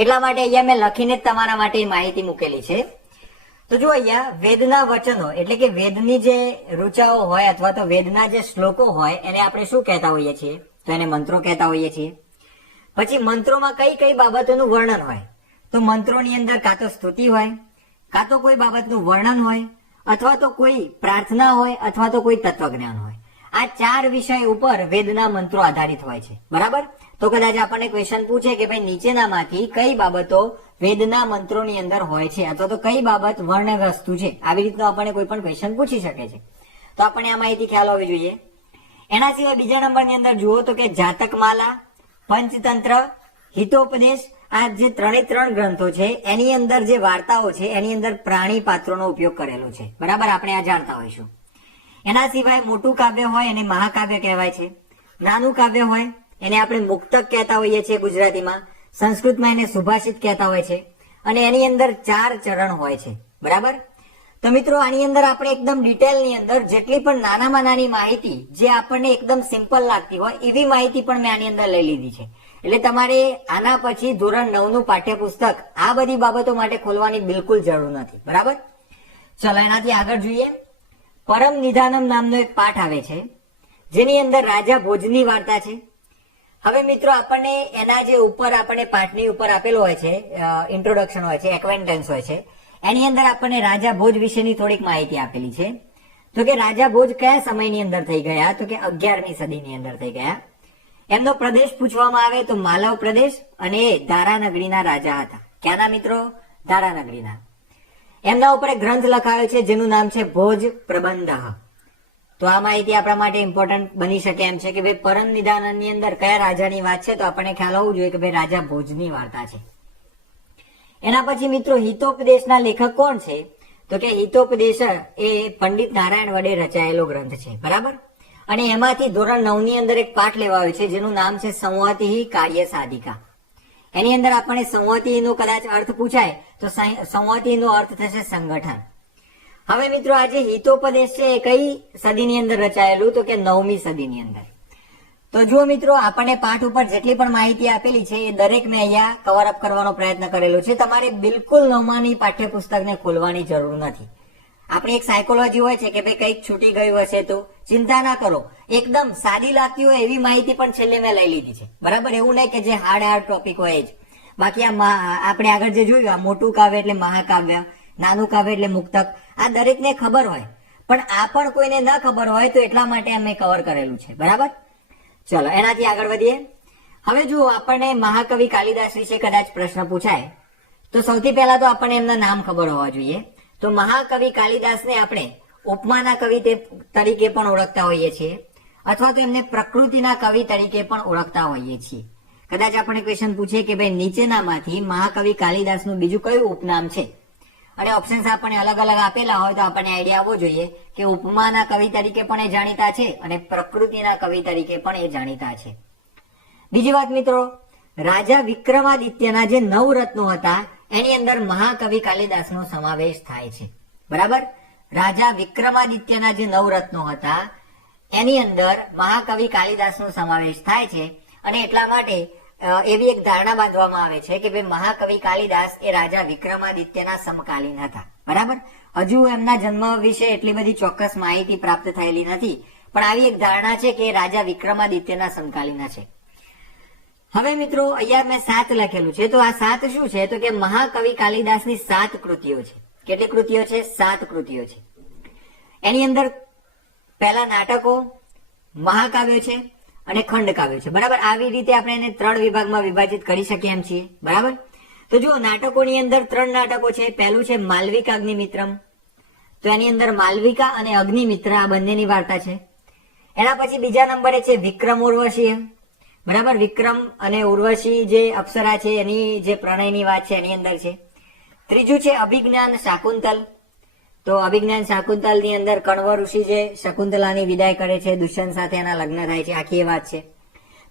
એટલા માટે અહીંયા મેં લખીને જ તમારા માટે માહિતી મૂકેલી છે. તો જો અહીંયા વેદના વચનો એટલે કે વેદની જે ઋચાઓ હોય અથવા તો વેદના જે શ્લોકો હોય એને આપણે શું કહેતા હોઈએ છીએ? તો એને મંત્રો કહેતા હોઈએ છીએ. પછી મંત્રોમાં કઈ કઈ બાબતોનું વર્ણન હોય? તો મંત્રોની અંદર કાં તો સ્તુતિ હોય, કાં તો કોઈ બાબતનું વર્ણન હોય, અથવા તો કોઈ પ્રાર્થના હોય, અથવા તો કોઈ તત્વજ્ઞાન હોય. આ 4 વિષય ઉપર વેદના મંત્રો આધારિત હોય છે. બરાબર? તો કદાચ આપણને ક્વેશ્ચન પૂછે કે ભાઈ નીચેનામાંથી કઈ બાબતો વેદના મંત્રોની અંદર હોય છે અથવા તો કઈ બાબત વર્ણ વસ્તુ છે, આવી રીતનો આપણને કોઈ પણ ક્વેશ્ચન પૂછી શકે છે. તો આપણને આ માહિતી ખ્યાલ હોવી જોઈએ. એના સિવાય બીજા નંબરની અંદર જુઓ તો કે જાતકમાલા, પંચતંત્ર, હિતોપદેશ, આ જે 3 ગ્રંથો છે એની અંદર જે વાર્તાઓ છે એની અંદર પ્રાણી પાત્રોનો ઉપયોગ કરેલો છે. બરાબર? આપણે આ જાણતા હોઈશું. એના સિવાય મોટું કાવ્ય હોય એને મહાકાવ્ય કહેવાય છે. નાનું કાવ્ય હોય એને આપણે મુક્તક કહેતા હોઈએ છીએ ગુજરાતીમાં, સંસ્કૃતમાં એને સુભાષિત કહેતા હોય છે. અને એની અંદર 4 ચરણ હોય છે. બરાબર? તો મિત્રો આની અંદર આપણે એકદમ ડિટેલની અંદર જેટલી પણ નાનામાં નાની માહિતી જે આપણને એકદમ સિમ્પલ લાગતી હોય એવી માહિતી પણ મેં આની અંદર લઈ લીધી છે. એટલે તમારે આના પછી ધોરણ 9 નું પાઠ્યપુસ્તક આ બધી બાબતો માટે ખોલવાની બિલકુલ જરૂર નથી. બરાબર? ચલો એનાથી આગળ જોઈએ. પરમ નિધાનમ નામનો એક પાઠ આવે છે જેની અંદર રાજા ભોજની વાર્તા છે. હવે મિત્રો આપણને એના જે ઉપર આપણને પાઠની ઉપર આપેલો હોય છે, ઇન્ટ્રોડક્શન હોય છે, એક્વેન્ટન્સ હોય છે, એની અંદર આપણને રાજા ભોજ વિશેની થોડીક માહિતી આપેલી છે. તો કે રાજા ભોજ કયા સમયની અંદર થઈ ગયા? તો કે 11મી સદીની અંદર થઈ ગયા. એમનો પ્રદેશ પૂછવામાં આવે તો માલવ પ્રદેશ, અને એ ધારાનગરીના રાજા હતા. ક્યાંના મિત્રો? ધારાનગરીના. એમના ઉપર એક ગ્રંથ લખાયો છે જેનું નામ છે ભોજ પ્રબંધ. તો આ માહિતી આપણા માટે ઇમ્પોર્ટન્ટ બની શકે એમ છે કે ભાઈ પરમ નિધાનની અંદર કયા રાજાની વાત છે, તો આપણને ખ્યાલ હોવું જોઈએ કે ભાઈ રાજા ભોજની વાર્તા છે. એના પછી મિત્રો હિતોપદેશના લેખક કોણ છે? તો કે હિતોપદેશ એ પંડિત નારાયણ વડે રચાયેલો ગ્રંથ છે. બરાબર? અને એમાંથી ધોરણ 9 ની અંદર એક પાઠ લેવાયો છે જેનું નામ છે સંવતિ કાર્ય સાધિકા. એની અંદર આપણને સંવતિનો કદાચ અર્થ પૂછાય તો સંવતિનો અર્થ થશે સંગઠન. હવે મિત્રો આ જે હિતોપદેશ છે એ કઈ સદીની અંદર રચાયેલું? તો કે 9મી સદીની અંદર. તો જુઓ મિત્રો આપણને પાઠ ઉપર જેટલી પણ માહિતી આપેલી છે એ દરેક મેં અહીંયા કવર અપ કરવાનો પ્રયત્ન કરેલો છે. તમારે બિલકુલ 9માની પાઠ્યપુસ્તકને ખોલવાની જરૂર નથી. આપણી એક સાયકોલોજી હોય છે કે ભાઈ કંઈક છૂટી ગયું હશે તો ચિંતા ના કરો, એકદમ સાદી લાગતી હોય એવી માહિતી પણ છેલ્લે મેં લઈ લીધી છે. બરાબર? એવું નહીં કે જે હાર્ડ ટોપિક હોય જ. બાકી આપણે આગળ જે જોયું, આ મોટું કાવ્ય એટલે મહાકાવ્ય, નાનું કાવ્ય એટલે મુક્તક, આ દરેકને ખબર હોય, પણ આ પણ કોઈને ન ખબર હોય તો એટલા માટે અમે કવર કરેલું છે. બરાબર? ચલો એનાથી આગળ વધીએ. હવે જુઓ આપણને મહાકવિ કાલિદાસ વિશે કદાચ પ્રશ્ન પૂછાય તો સૌથી પહેલા તો આપણને એમના નામ ખબર હોવા જોઈએ. તો મહાકવિ કાલિદાસને આપણે ઉપમાના કવિ તરીકે પણ ઓળખતા હોઈએ છીએ, અથવા તો એમને પ્રકૃતિના કવિ તરીકે પણ ઓળખતા હોઈએ છીએ. કદાચ આપણને ક્વેશ્ચન પૂછે કે ભાઈ નીચેનામાંથી મહાકવિ કાલિદાસનું બીજું કયું ઉપનામ છે, અને ઓપ્શન્સ આપણને અલગ અલગ આપેલા હોય તો આપણને આઈડિયા આવવો જોઈએ કે ઉપમાના કવિ તરીકે પણ એ જાણીતા છે અને પ્રકૃતિના કવિ તરીકે પણ એ જાણીતા છે. બીજી વાત મિત્રો, રાજા વિક્રમાદિત્યના જે 9 રત્નો હતા એની અંદર મહાકવિ કાલિદાસનો સમાવેશ થાય છે. બરાબર? રાજા વિક્રમાદિત્યના જે 9 રત્નો હતા એની અંદર મહાકવિ કાલિદાસનો સમાવેશ થાય છે. અને એટલા માટે એવી એક ધારણા બાંધવામાં આવે છે કે ભાઈ મહાકવિ કાલિદાસ એ રાજા વિક્રમાદિત્યના સમકાલીન હતા. બરાબર? હજુ એમના જન્મ વિશે એટલી બધી ચોક્કસ માહિતી પ્રાપ્ત થયેલી નથી, પણ આવી એક ધારણા છે કે રાજા વિક્રમાદિત્યના સમકાલીન છે. હવે મિત્રો અહીંયા મેં 7 લખેલું છે, તો આ 7 શું છે? તો કે મહાકવિ કાલિદાસની 7 કૃતિઓ છે. કેટલી કૃતિઓ છે? 7 કૃતિઓ છે. એની અંદર પહેલા નાટકો, મહાકાવ્યો છે અને ખંડકાવ્યો છે. બરાબર? આવી રીતે આપણે એને 3 વિભાગમાં વિભાજિત કરી શકીએ એમ છીએ. બરાબર? તો જુઓ નાટકોની અંદર 3 નાટકો છે. પહેલું છે માલવિકા અગ્નિમિત્રમ. તો એની અંદર માલવિકા અને અગ્નિમિત્ર આ બંનેની વાર્તા છે. એના પછી બીજા નંબરે છે વિક્રમ ઉર્વશી. બરાબર? વિક્રમ અને ઉર્વશી જે અપ્સરા છે એની જે પ્રણયની વાત છે એની અંદર છે. ત્રીજું છે અભિજ્ઞાન શાકુંતલ. તો અભિજ્ઞાન શાકુંતલ ની અંદર કણવ ઋષિ જે શકુંતલાની વિદાય કરે છે, દુષ્યંત સાથે એના લગ્ન થાય છે, આખી એ વાત છે.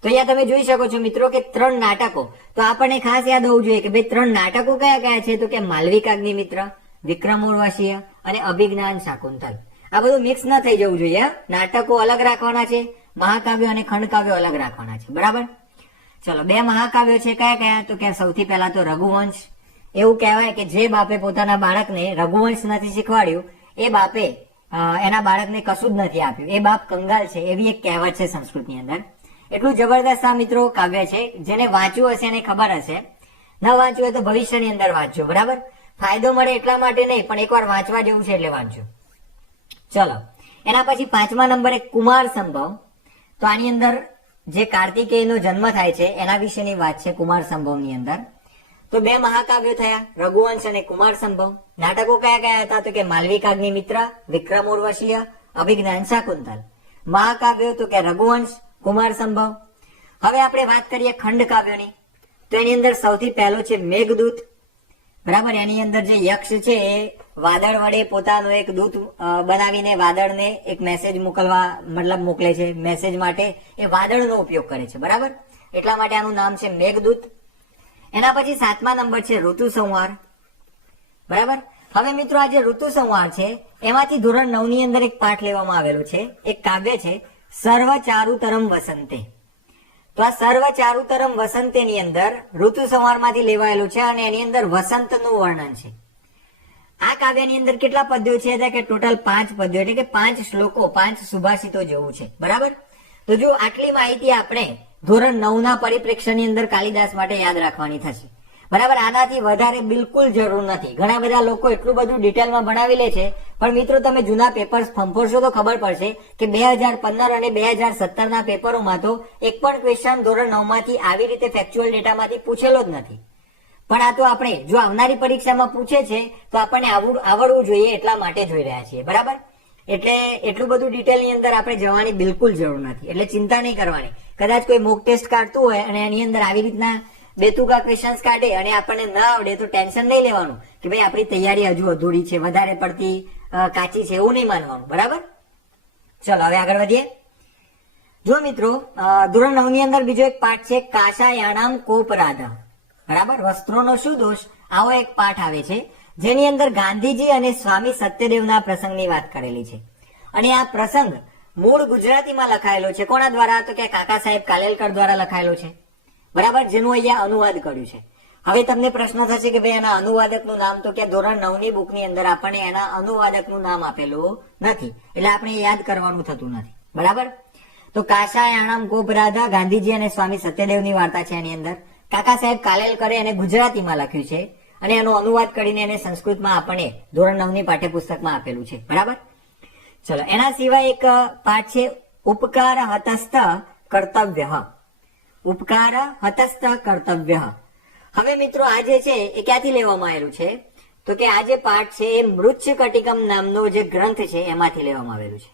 તો અહીંયા તમે જોઈ શકો છો મિત્રો કે 3 નાટકો. તો આપણને ખાસ યાદ હોવું જોઈએ કે ભાઈ 3 નાટકો કયા કયા છે? તો કે માલવિકા અગ્નિમિત્ર, વિક્રમ ઉર્વશી અને અભિજ્ઞાન શાકુંતલ. આ બધું મિક્સ ન થઈ જવું જોઈએ. નાટકો અલગ રાખવાના છે, મહાકાવ્યો અને ખંડકાવ્યો અલગ રાખવાના છે. બરાબર? ચલો, બે મહાકાવ્યો છે કયા કયા? તો કે સૌથી પહેલા તો રઘુવંશ. એવું કહેવાય કે જે બાપે પોતાના બાળકને રઘુવંશ નથી શીખવાડ્યું એ બાપે એના બાળકને કશું જ નથી આપ્યું, એ બાપ કંગાલ છે, એવી એક કહેવત છે સંસ્કૃતની અંદર. એટલું જબરદસ્ત આ મિત્રો કાવ્ય છે. જેને વાંચ્યું હશે એને ખબર હશે, ન વાંચ્યું હોય તો ભવિષ્યની અંદર વાંચજો. બરાબર, ફાયદો મળે એટલા માટે નહીં, પણ એકવાર વાંચવા જેવું છે એટલે વાંચજો. ચલો, એના પછી 5મા નંબરે કુમાર સંભવ. તો આની અંદર જે કાર્તિકેયનો જન્મ થાય છે એના વિશેની વાત છે કુમાર સંભવની અંદર. તો બે મહાકાવ્યો થયા, રઘુવંશ અને કુમાર સંભવ. નાટકો કયા કયા હતા? તો કે માલવિકાગ્નિ મિત્ર, વિક્રમ ઉર્વશીય, અભિજ્ઞાન શાકુંતલ. મહાકાવ્યો તો કે રઘુવંશ, કુમાર સંભવ. હવે આપણે વાત કરીએ ખંડ કાવ્યોની. તો એની અંદર સૌથી પહેલો છે મેઘદૂત. બરાબર, એની અંદર જે યક્ષ છે એ વાદળ વડે પોતાનો એક દૂત બનાવીને વાદળને એક મેસેજ મોકલે છે. મેસેજ માટે એ વાદળનો ઉપયોગ કરે છે. બરાબર, એટલા માટે આનું નામ છે મેઘદૂત. એના પછી 7મા નંબર છે ઋતુ સંહાર. બરાબર, હવે મિત્રો આ જે ઋતુ સંહાર છે એમાંથી ધોરણ 9 ની અંદર એક પાઠ લેવામાં આવેલો છે, એક કાવ્ય છે સર્વ ચારુતરમ વસંતે. તો આ સર્વ ચારુતરમ વસંતે ની અંદર ઋતુ સંહારમાંથી લેવાયેલું છે અને એની અંદર વસંતનું વર્ણન છે. આ કાવ્યની અંદર કેટલા પદ્યો છે? કે ટોટલ 5 પદ્યો, એટલે કે 5 શ્લોકો, 5 સુભાષિતો જેવું છે. બરાબર, તો જો આટલી માહિતી આપણે ધોરણ 9 ના પરિપ્રેક્ષ્યની અંદર કાલિદાસ માટે યાદ રાખવાની થશે. બરાબર, આનાથી વધારે બિલકુલ જરૂર નથી. ઘણા બધા લોકો એટલું બધું ડિટેલમાં ભણાવી લે છે, પણ મિત્રો તમે જૂના પેપર્સ ફંફોરશો તો ખબર પડશે કે 2015 અને 2017 ના પેપરોમાં તો એક પણ ક્વેશ્ચન ધોરણ 9 માંથી આવી રીતે ફેક્ચ્યુઅલ ડેટામાંથી પૂછેલો જ નથી. પણ આ તો આપણે જો આવનારી પરીક્ષામાં પૂછે છે તો આપણને આવડવું જોઈએ એટલા માટે જોઈ રહ્યા છીએ. બરાબર, એટલે એટલું બધું ડિટેલની અંદર આપણે જવાની બિલકુલ જરૂર નથી, એટલે ચિંતા નહીં કરવાની. કદાચ કોઈ મોક ટેસ્ટ કાઢતું હોય અને એની અંદર આવી રીતના બેતુકા ક્વેશ્ચન્સ કાઢે અને આપણને ના આવડે તો ટેન્શન નહીં લેવાનું કે ભાઈ આપણી તૈયારી હજુ અધૂરી છે, વધારે પડતી કાચી છે, એવું નહીં માનવાનું. બરાબર, ચલો હવે આગળ વધીએ. જો મિત્રો ધોરણ 9 ની અંદર બીજો એક પાઠ છે કાશાયાણામ કોપરાધ. બરાબર, વસ્ત્રોનો શું દોષ, આવો એક પાઠ આવે છે જેની અંદર ગાંધીજી અને સ્વામી સત્યદેવના પ્રસંગની વાત કરેલી છે. અને આ પ્રસંગ મૂળ ગુજરાતીમાં લખાયેલો છે. કોના દ્વારા? તો કે કાકા સાહેબ કાલેલકર દ્વારા લખાયેલો છે. બરાબર, જેનું અહીંયા અનુવાદ કર્યું છે. હવે તમને પ્રશ્ન થશે કે ભાઈ એના અનુવાદકનું નામ, તો કે ધોરણ 9 ની બુકની અંદર આપણને એના અનુવાદકનું નામ આપેલું નથી, એટલે આપણે યાદ કરવાનું થતું નથી. બરાબર, તો કાશાયાણામ કોપરાધા ગાંધીજી અને સ્વામી સત્યદેવની વાર્તા છે. એની અંદર કાકા સાહેબ કાલેલકરે એને ગુજરાતીમાં લખ્યું છે અને એનો અનુવાદ કરીને એને સંસ્કૃતમાં આપણને ધોરણ 9 ની પાઠ્યપુસ્તકમાં આપેલું છે. બરાબર, ચલો એના સિવાય એક પાઠ છે ઉપકાર હતસ્થ કર્તવ્ય. ઉપકાર હતસ્થ કર્તવ્ય. હવે મિત્રો આ જે છે એ ક્યાંથી લેવામાં આવેલું છે? તો કે આ જે પાઠ છે એ મૃચ્છકટિકમ નામનો જે ગ્રંથ છે એમાંથી લેવામાં આવેલું છે.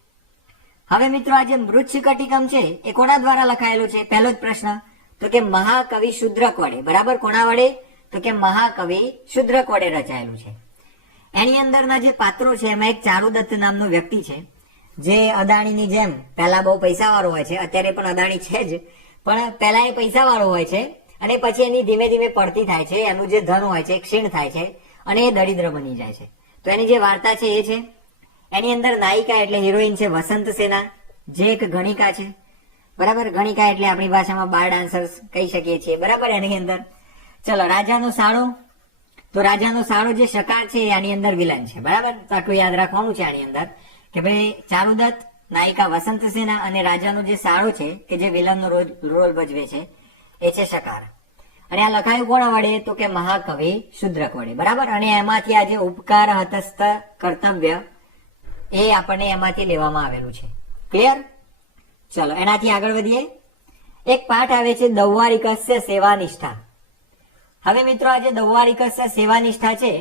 હવે મિત્રો આ જે મૃચ્છકટિકમ છે એ કોના દ્વારા લખાયેલું છે? પહેલો જ પ્રશ્ન, તો કે મહાકવિ શુદ્રક વડે. બરાબર, કોના વડે? તો કે મહાકવિ શુદ્રક વડે રચાયેલું છે. એની અંદરના જે પાત્રો છે એમાં એક ચારુદત્ત નામનો વ્યક્તિ છે, જે અદાણીની જેમ પહેલા બહુ પૈસાવાળો હોય છે, અત્યારે પણ અદાણી છે જ, પણ પહેલા એ પૈસાવાળો હોય છે અને પછી એની ધીમે ધીમે પડતી થાય છે, એનું જે ધન હોય છે ક્ષીણ થાય છે અને એ દરિદ્ર બની જાય છે. તો એની જે વાર્તા છે એ છે. એની અંદર નાયિકા એટલે હિરોઈન છે વસંત સેના, જે એક ગણિકા છે. બરાબર, ગણિકા એટલે આપણી ભાષામાં બાર ડાન્સર્સ કહી શકીએ છીએ. બરાબર, એની અંદર ચલો રાજાનો સાળો. તો રાજાનો સાળો જે શકાર છે આની અંદર વિલન છે. બરાબર, તો આટલું યાદ રાખવાનું છે આની અંદર કે ભાઈ ચારુદત્ત, નાયિકા વસંત સેના અને રાજાનો જે સાળો છે કે જે વિલનનો રોલ ભજવે છે એ છે શકાર. અને આ લખાયું કોના વડે? તો કે મહાકવિ શુદ્રક વડે. બરાબર, અને એમાંથી આ જે ઉપકાર હતસ્થ કર્તવ્ય એ આપણને એમાંથી લેવામાં આવેલું છે. ક્લિયર? ચલો એનાથી આગળ વધીએ. એક પાઠ આવે છે દૌવારિકસ્ય સેવાનિષ્ઠા. હવે મિત્રો આ જે દૌવારિકસ્ય સેવાનિષ્ઠા છે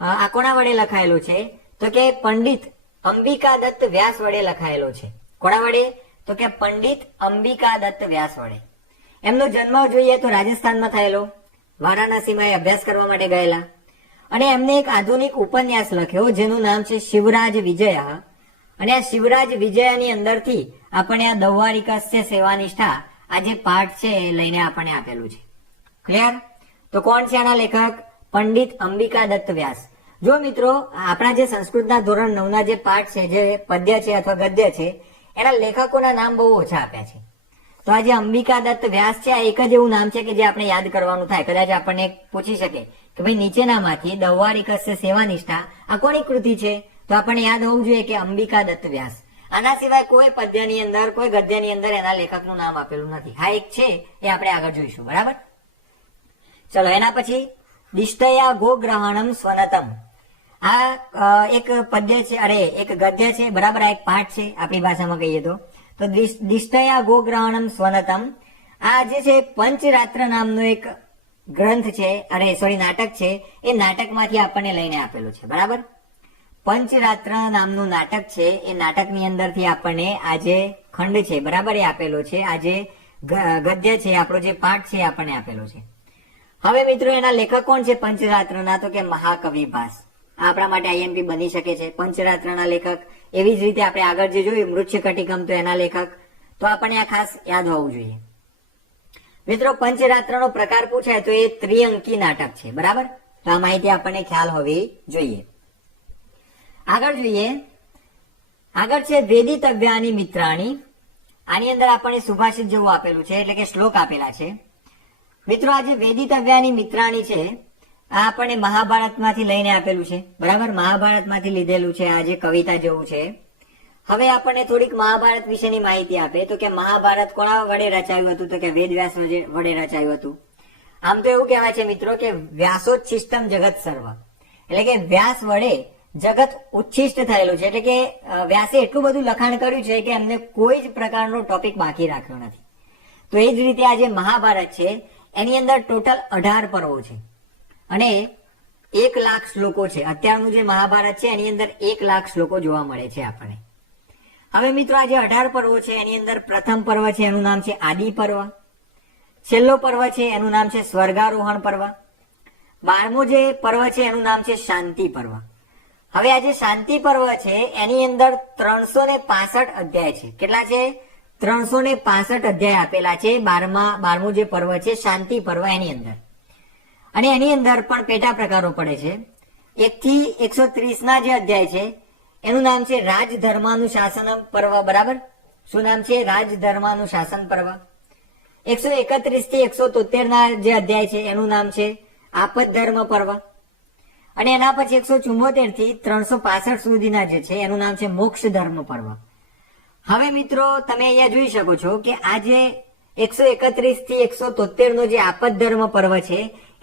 આ કોના વડે લખાયેલું છે? તો કે પંડિત અંબિકા દત્ત વ્યાસ વડે લખાયેલો છે. કોના વડે? તો કે પંડિત અંબિકા દત્ત વ્યાસ વડે. એમનો જન્મ જોઈએ તો રાજસ્થાનમાં થયેલો, વારાણસીમાં અભ્યાસ કરવા માટે ગયેલા અને એમને એક આધુનિક ઉપન્યાસ લખ્યો જેનું નામ છે શિવરાજ વિજય. અને આ શિવરાજ વિજયની અંદરથી આપણને આ દૌવારિકસ્ય સેવાનિષ્ઠા આ જે પાઠ છે એ લઈને આપણને આપેલું છે. ક્લિયર? તો કોણ છે આના લેખક? પંડિત અંબિકા દત્ત વ્યાસ. જો મિત્રો આપણા જે સંસ્કૃતના ધોરણ 9 ના જે પાઠ છે, જે પદ્ય છે અથવા ગદ્ય છે, એના લેખકોના નામ બહુ ઓછા આપ્યા છે. તો આ જે અંબિકા દત્ત વ્યાસ છે આ એક જ એવું નામ છે કે જે આપણે યાદ કરવાનું થાય. કદાચ આપણને પૂછી શકે કે ભાઈ નીચેનામાંથી દૌવારિકસ્ય સેવાનિષ્ઠા આ કોની કૃતિ છે, તો આપણને યાદ હોવું જોઈએ કે અંબિકા દત્ત વ્યાસ. આના સિવાય કોઈ પદ્યની અંદર કોઈ ગદ્યની અંદર એના લેખકનું નામ આપેલું નથી. હા એક છે, એ આપણે આગળ જોઈશું. બરાબર. ચલો એના પછી દિષ્ટયા ગોગ્રહણમ સ્વનતમ, આ એક પદ્ય છે, અરે એક ગદ્ય છે. બરાબર. આ એક પાઠ છે આપણી ભાષામાં કહીએ તો દિષ્ટયા ગોગ્રહણમ સ્વનતમ, આ જે છે પંચરાત્ર નામનો એક ગ્રંથ છે, અરે સોરી નાટક છે. એ નાટકમાંથી આપણને લઈને આપેલું છે. બરાબર. પંચરાત્ર નામનું નાટક છે. એ નાટકની અંદરથી આપણને આ જે ખંડ છે બરાબર એ આપેલો છે. આ જે ગદ્ય છે આપણો જે પાઠ છે આપણને આપેલો છે. હવે મિત્રો એના લેખક કોણ છે પંચરાત્રના, તો કે મહાકવિ ભાસ. આ આપણા માટે આઈએમપી બની શકે છે. પંચરાત્રના લેખક. એવી જ રીતે આપણે આગળ જે જોયું મૃચ્છકટિકમ, તો એના લેખક. તો આપણને આ ખાસ યાદ હોવું જોઈએ. મિત્રો પંચરાત્રનો પ્રકાર પૂછાય તો એ ત્રિઅંકી નાટક છે. બરાબર. તો આ માહિતી આપણને ખ્યાલ હોવી જોઈએ. આગળ જોઈએ. આગળ છે વેદિતવ્યાની મિત્રાણી. આની અંદર આપણને સુભાષિત જેવું આપેલું છે, એટલે કે શ્લોક આપેલા છે. મિત્રો આ જે વેદિતવ્યાની મિત્રાણી છે આ આપણને મહાભારતમાંથી લઈને આપેલું છે. બરાબર. મહાભારતમાંથી લીધેલું છે. આ જે કવિતા જેવું છે. હવે આપણને થોડીક મહાભારત વિશેની માહિતી આપે તો કે મહાભારત કોના વડે રચાયું હતું, તો કે વેદવ્યાસ વડે રચાયું હતું. આમ તો એવું કહેવાય છે મિત્રો કે વ્યાસોચ્છિષ્ટમ જગત સર્વ, એટલે કે વ્યાસ વડે જગત ઉચ્છિષ્ટ થયેલું છે. એટલે કે વ્યાસે એટલું બધું લખાણ કર્યું છે કે એમને કોઈ જ પ્રકારનો ટોપિક બાકી રાખ્યો નથી. તો એ જ રીતે આ જે મહાભારત છે એની અંદર ટોટલ 18 પર્વો છે અને 1 લાખ શ્લોકો છે. અત્યારનું જે મહાભારત છે એની અંદર 1 લાખ શ્લોકો જોવા મળે છે આપણને. હવે મિત્રો આ જે 18 પર્વો છે એની અંદર પ્રથમ પર્વ છે એનું નામ છે આદિ પર્વ. છેલ્લો પર્વ છે એનું નામ છે સ્વર્ગારોહણ પર્વ. 12મો જે પર્વ છે એનું નામ છે શાંતિ પર્વ. હવે આ જે શાંતિ પર્વ છે એની અંદર 365 અધ્યાય છે. કેટલા છે? 365 અધ્યાય આપેલા છે. 12મું જે પર્વ છે શાંતિ પર્વ એની અંદર. અને એની અંદર પણ પેટા પ્રકારો પડે છે. 1 થી 130 ના જે અધ્યાય છે એનું નામ છે રાજધર્માનુશાસન પર્વ. બરાબર. શું નામ છે? રાજધર્માનુશાસન પર્વ. 131 થી 173 ના જે અધ્યાય છે એનું નામ છે આપદ્ધર્મ પર્વ. અને એના પછી 174 થી 365 સુધીના જે છે એનું નામ છે મોક્ષ ધર્મ પર્વ. હવે મિત્રો તમે અહીંયા જોઈ શકો છો કે આ જે 131 થી 173 નો જે આપદ્ધર્મ પર્વ છે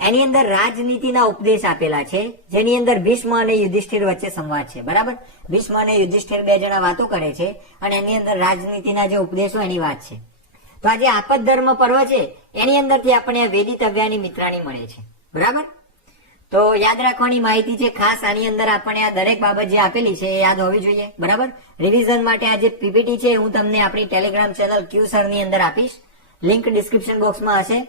એની અંદર રાજનીતિના ઉપદેશ આપેલા છે, જેની અંદર ભીષ્મ અને યુધિષ્ઠિર વચ્ચે સંવાદ છે. બરાબર. ભીષ્મ અને યુધિષ્ઠિર બે જણા વાતો કરે છે અને એની અંદર રાજનીતિના જે ઉપદેશો એની વાત છે. તો આ જે આપદ્ધર્મ પર્વ છે એની અંદરથી આપણને આ વેદિતવ્યાની મિત્રાણી મળે છે. બરાબર. તો યાદ રાખવાની માહિતી છે ખાસ. આની અંદર આપણને આ દરેક બાબત જે આપેલી છે એ યાદ હોવી જોઈએ. બરાબર. રિવિઝન માટે આ જે પીપીટી છે હું તમને આપણી ટેલિગ્રામ ચેનલ ક્યુ સર ની અંદર આપીશ. લિંક ડિસ્ક્રિપ્શન બોક્સમાં હશે.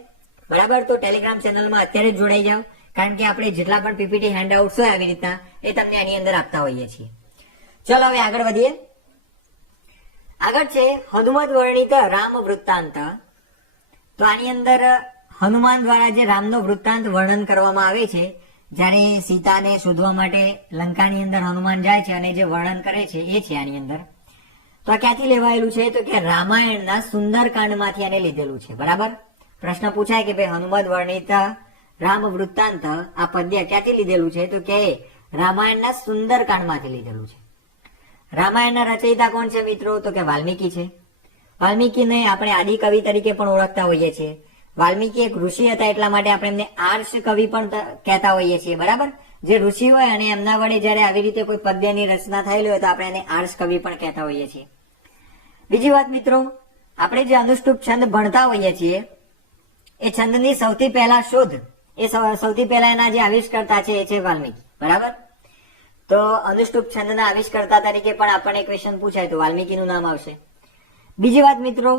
બરાબર. તો ટેલિગ્રામ ચેનલમાં અત્યારે જ જોડાઈ જાઓ, કારણ કે આપણે જેટલા પણ પીપીટી હેન્ડઆઉટ્સ હોય આવી રીતના એ તમને આની અંદર આપતા હોઈએ છીએ. ચલો હવે આગળ વધીએ. આગળ છે હનુમદ વર્ણિત રામ વૃત્તાંત. તો આની અંદર હનુમાન દ્વારા જે રામનો વૃત્તાંત વર્ણન કરવામાં આવે છે, જ્યારે સીતાને શોધવા માટે લંકાની અંદર હનુમાન જાય છે અને જે વર્ણન કરે છે એ છે આની અંદર. તો આ ક્યાંથી લેવાયેલું છે? તો કે રામાયણના સુંદરકાંડમાંથી આને લીધેલું છે. બરાબર. પ્રશ્ન પૂછાય કે ભાઈ હનુમદ વર્ણિત રામ વૃત્તાંત આ પદ્ય ક્યાંથી લીધેલું છે? તો કે રામાયણના સુંદરકાંડમાંથી લીધેલું છે. રામાયણના રચયિતા કોણ છે મિત્રો? તો કે વાલ્મીકી છે. વાલ્મીકીને આપણે આદિ કવિ તરીકે પણ ઓળખતા હોઈએ છીએ. વાલ્મીકી એક ઋષિ હતા એટલા માટે આપણે એમને આર્ષ કવિ પણ કહેતા હોઈએ છીએ. બરાબર. જે ઋષિ હોય અને એમના વડે જયારે આવી રીતે કોઈ પદ્યની રચના થયેલી હોય તો આપણે એને આર્ષ કવિ પણ કહેતા હોઈએ છીએ. બીજી વાત મિત્રો, આપણે જે અનુષ્ટુપ છંદ ભણતા હોઈએ છીએ એ છંદની સૌથી પહેલા શોધ એ સૌથી પહેલા એના જે આવિષ્કર્તા છે એ છે વાલ્મીકી. બરાબર. તો અનુષ્ટુપ છંદના આવિષ્કર્તા તરીકે પણ આપણને ક્વેશ્ચન પૂછાય તો વાલ્મીકીનું નામ આવશે. બીજી વાત મિત્રો,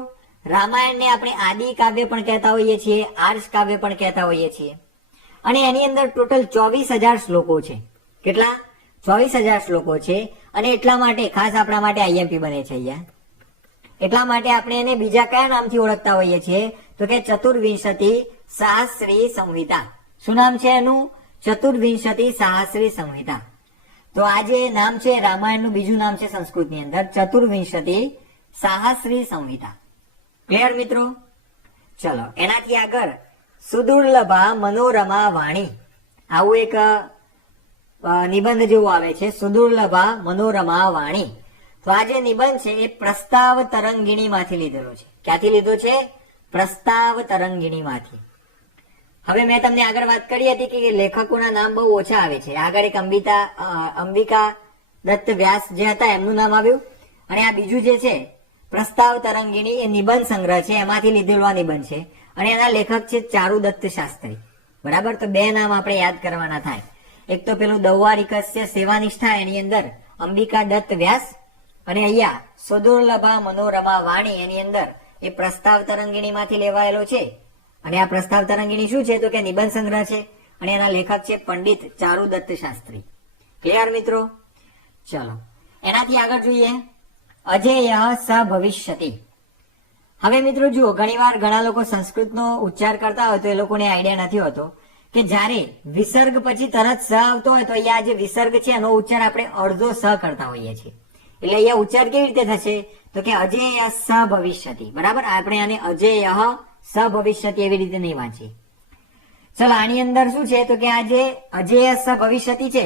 રામાયણને આપણે આદિ કાવ્ય પણ કહેતા હોઈએ છીએ, આર્ષ કાવ્ય પણ કહેતા હોઈએ છીએ. અને એની અંદર ટોટલ 24,000 શ્લોકો છે. કેટલા? 24,000 શ્લોકો છે. અને એટલા માટે ખાસ આપણા માટે આઈએમપી બને છે અહીંયા. એટલા માટે આપણે એને બીજા કયા નામથી ઓળખતા હોઈએ છીએ? તો કે ચતુર્વિંશતિ સહસ્રી સંહિતા. શું નામ છે એનું? ચતુર્વિંશતિ સહસ્રી સંહિતા. તો આ જે નામ છે રામાયણનું બીજું નામ છે સંસ્કૃતની અંદર ચતુર્વિંશતિ સહસ્રી સંહિતા. ક્લિયર મિત્રો? ચલો એનાથી આગળ સુદુર્લભા મનોરમા વાણી, આવું એક નિબંધ જેવું આવે છે, સુદુર્લભા મનોરમા વાણી. તો આ જે નિબંધ છે એ પ્રસ્તાવ તરંગિણી માંથી લીધેલો છે. ક્યાંથી લીધો છે? પ્રસ્તાવ તરંગિણી માંથી. હવે મેં તમને આગળ વાત કરી હતી કે લેખકોના નામ બહુ ઓછા આવે છે. આગળ એક અંબિકા દત્ત વ્યાસ જે હતા એમનું નામ આવ્યું, અને આ બીજું જે છે પ્રસ્તાવ તરંગિણી એ નિબંધ સંગ્રહ છે, એમાંથી લીધેલો આ નિબંધ છે, અને એના લેખક છે ચારુદત્ત શાસ્ત્રી. બરાબર? તો બે નામ આપણે યાદ કરવાના થાય. એક તો પેલું દૌવારિકસ્ય સેવાનિષ્ઠા, એની અંદર અંબિકા દત્ત વ્યાસ, અને અહીંયા સુદુર્લભા મનોરમા વાણી એની અંદર એ પ્રસ્તાવ તરંગિણી માંથી લેવાયેલો છે. અને આ પ્રસ્તાવ તરંગિણી શું છે? તો કે નિબંધ સંગ્રહ છે, અને એના લેખક છે પંડિત ચારુદત્ત શાસ્ત્રી. ક્લિયર મિત્રો? ચલો એનાથી આગળ જોઈએ અજેય સ ભવિષ્યતિ. હવે મિત્રો જુઓ, ઘણીવાર ઘણા લોકો સંસ્કૃતનો ઉચ્ચાર કરતા હોય તો એ લોકોને આઈડિયા નથી હોતો કે જ્યારે વિસર્ગ પછી તરત સ આવતો હોય તો અહીંયા જે વિસર્ગ છે એનો ઉચ્ચાર આપણે અડધો સ કરતા હોઈએ છીએ. એટલે અહીંયા ઉચ્ચાર કેવી રીતે થશે? તો કે અજેય સ ભવિષ્યતિ. બરાબર? આપણે આને અજેય સ ભવિષ્યતિ એવી રીતે નહીં વાંચીએ. ચલો આની અંદર શું છે? તો કે આ જે અજેય સ ભવિષ્યતિ છે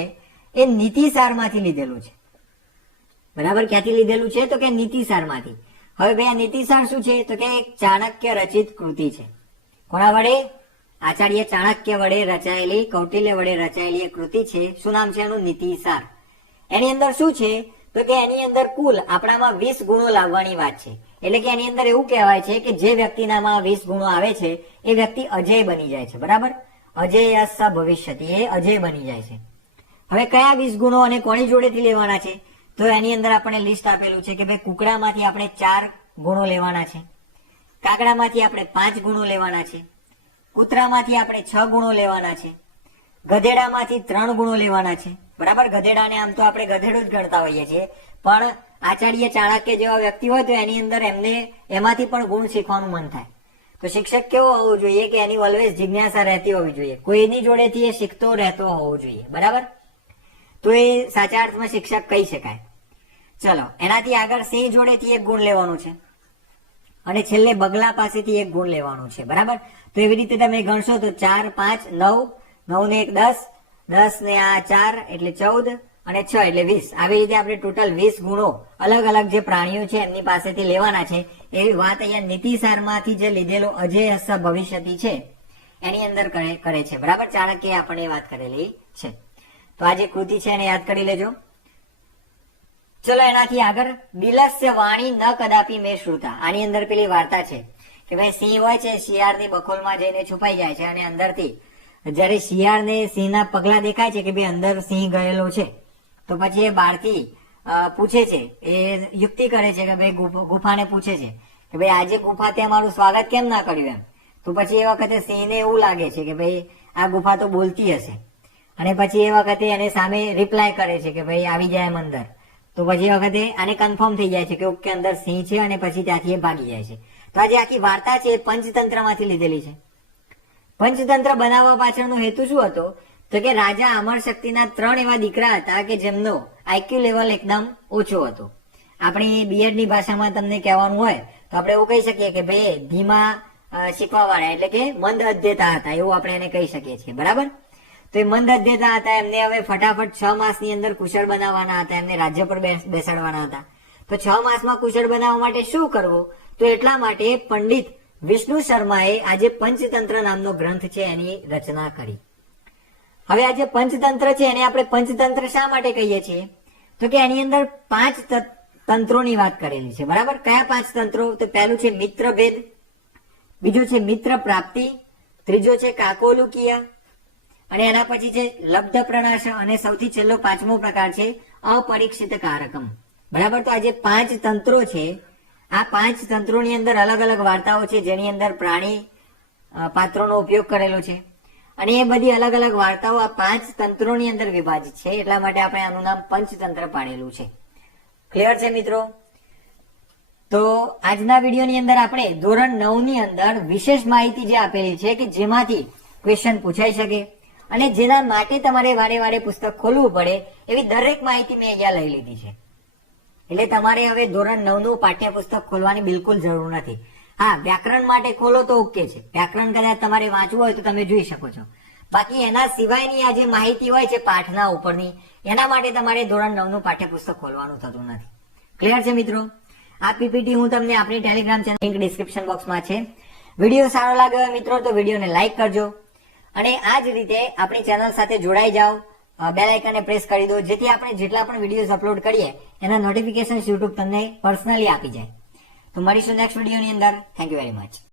એ નીતિસાર માંથી લીધેલું છે. બરાબર? ક્યાંથી લીધેલું છે? તો કે નીતિસાર માંથી. હવે ભાઈ આ નીતિસાર શું છે? તો કે એક ચાણક્ય રચિત કૃતિ છે. કોના વડે? આચાર્ય ચાણક્ય વડે રચાયેલી, કૌટિલ્ય વડે રચાયેલી એક કૃતિ છે. શું નામ છે એનું? નીતિસાર. એની અંદર શું છે? તો કે એની અંદર કુલ આપણામાં 20 ગુણો લાવવાની વાત છે. એટલે કે એની અંદર એવું કહેવાય છે કે જે વ્યક્તિનામાં 20 ગુણો આવે છે એ વ્યક્તિ અજેય બની જાય છે. બરાબર? અજેય સ ભવિષ્યતિ, એ અજેય બની જાય છે. હવે કયા 20 ગુણો અને કોની જોડેથી લેવાના છે? તો એની અંદર આપણે લિસ્ટ આપેલું છે કે ભાઈ કુકડામાંથી આપણે 4 ગુણો લેવાના છે, કાગડામાંથી આપણે 5 ગુણો લેવાના છે, કૂતરામાંથી આપણે 6 ગુણો લેવાના છે, ગધેડામાંથી 3 ગુણો લેવાના છે. બરાબર? ગધેડાને આમ તો આપણે ગધેડું જ ગણતા હોઈએ છીએ, પણ આચાર્ય ચાણક્ય જેવા વ્યક્તિ હોય તો એની અંદર એમને એમાંથી પણ ગુણ શીખવાનું મન થાય. તો શિક્ષક કેવો હોવો જોઈએ? કે એની ઓલવેઝ જિજ્ઞાસા રહેતી હોવી જોઈએ, કોઈની જોડેથી એ શીખતો રહેતો હોવો જોઈએ. બરાબર? તો એ સાચા અર્થમાં શિક્ષક કહી શકાય. ચલો એનાથી આગળ સિંહ જોડેથી 1 ગુણ લેવાનું છે, અને છેલ્લે બગલા પાસેથી 1 ગુણ લેવાનું છે. બરાબર? તો એવી રીતે તમે ગણશો તો 4, 5, 9, 9 ને 1 10, 10 ને આ 4 એટલે 14, અને 6 એટલે 20. આવી રીતે આપણે ટોટલ 20 ગુણો અલગ અલગ જે પ્રાણીઓ છે એમની પાસેથી લેવાના છે. એવી વાત અહીંયા નીતિસાર માંથી જે લીધેલો અજેય સ ભવિષ્યતિ છે એની અંદર કરે છે. બરાબર? ચાણક્ય આપણને વાત કરેલી છે. તો આ જે કૃતિ છે એને યાદ કરી લેજો. ચલો એનાથી આગળ બિલસ્ય વાણી ન કદાપી મેં શ્રુતા. આની અંદર પેલી વાર્તા છે કે ભાઈ સિંહ હોય છે, શિયાળની બખોલમાં જઈને છુપાઈ જાય છે, અને અંદરથી જયારે શિયાળને સિંહના પગલા દેખાય છે કે ભાઈ અંદર સિંહ ગયેલો છે, તો પછી એ બહારથી પૂછે છે, એ યુક્તિ કરે છે કે ભાઈ ગુફાને પૂછે છે કે ભાઈ આજે ગુફા તે મારું સ્વાગત કેમ ના કર્યું એમ. તો પછી એ વખતે સિંહને એવું લાગે છે કે ભાઈ આ ગુફા તો બોલતી હશે, અને પછી એ વખતે એને સામે રિપ્લાય કરે છે કે ભાઈ આવી જાય એમ અંદર. તો પછી એ વખતે આને કન્ફર્મ થઈ જાય છે કે ઓકે અંદર સિંહ છે, અને પછી ત્યાંથી એ ભાગી જાય છે. તો આ જે આખી વાર્તા છે એ પંચતંત્ર માંથી લીધેલી છે. પંચતંત્ર બનાવવા પાછળનો હેતુ શું હતો? તો કે રાજા અમર શક્તિના 3 એવા દીકરા હતા કે જેમનો આઈક્યુ લેવલ એકદમ ઓછો હતો. આપણી બીએડની ભાષામાં તમને કહેવાનું હોય તો આપણે એવું કહી શકીએ કે ભાઈ ધીમા શીખવા વાળા, એટલે કે મંદ અધ્યતા હતા, એવું આપણે એને કહી શકીએ છીએ. બરાબર? તો એ મંદ અધ્યતા હતા, એમને હવે ફટાફટ 6 માસની અંદર કુશળ બનાવવાના હતા, એમને રાજ્ય પર બેસાડવાના હતા. તો 6 માસમાં કુશળ બનાવવા માટે શું કરવું? તો એટલા માટે પંડિત વિષ્ણુ શર્માએ આજે પંચતંત્ર નામનો ગ્રંથ છે એની રચના કરી. હવે આ જે પંચતંત્ર છે એને આપણે પંચતંત્ર શા માટે કહીએ છીએ? તો કે એની અંદર 5 તંત્રોની વાત કરેલી છે. બરાબર? કયા 5 તંત્રો? તો પહેલું છે મિત્ર ભેદ, બીજું છે મિત્ર પ્રાપ્તિ, ત્રીજો છે કાકોલુકીય, અને એના પછી છે લબ્ધ પ્રણાશ, અને સૌથી છેલ્લો 5મો પ્રકાર છે અપરીક્ષિત કારકમ. બરાબર? તો આ જે 5 તંત્રો છે, આ 5 તંત્રોની અંદર અલગ અલગ વાર્તાઓ છે જેની અંદર પ્રાણી પાત્રોનો ઉપયોગ કરેલો છે, અને એ બધી અલગ અલગ વાર્તાઓ આ 5 તંત્રોની અંદર વિભાજિત છે. એટલા માટે આપણે આનું નામ પંચતંત્ર પાડેલું છે. ક્લિયર છે મિત્રો? તો આજના વિડીયોની અંદર આપણે ધોરણ 9 ની અંદર વિશેષ માહિતી જે આપેલી છે કે જેમાંથી ક્વેશ્ચન પૂછાઈ શકે, અને જેના માટે તમારે વારે વારે પુસ્તક ખોલવું પડે એવી દરેક માહિતી મેં અહીંયા લઈ લીધી છે. એટલે તમારે હવે ધોરણ 9 નું પાઠ્યપુસ્તક ખોલવાની બિલકુલ જરૂર નથી. હા, વ્યાકરણ માટે ખોલો તો ઓકે છે. વ્યાકરણ કદાચ તમારે વાંચવું હોય તો તમે જોઈ શકો છો. બાકી એના સિવાયની આ જે માહિતી હોય છે પાઠના ઉપરની, એના માટે તમારે ધોરણ 9 નું પાઠ્યપુસ્તક ખોલવાનું થતું નથી. ક્લિયર છે મિત્રો? આ પીપીટી હું તમને આપણી ટેલિગ્રામ ચેનલ લિંક ડિસ્ક્રિપ્શન બોક્સમાં છે. વિડીયો સારો લાગ્યો હોય મિત્રો તો વિડીયોને લાઈક કરજો અને આ જ રીતે આપણી ચેનલ સાથે જોડાઈ જાઓ. બેલ આઇકનને પ્રેસ કરી દો જેથી આપણે જેટલા પણ વિડીયોઝ અપલોડ કરીએ એના નોટિફિકેશન યુટ્યુબ તમને પર્સનલી આપી જાય. તો મળીશું નેક્સ્ટ વિડીયોની અંદર. Thank you very much.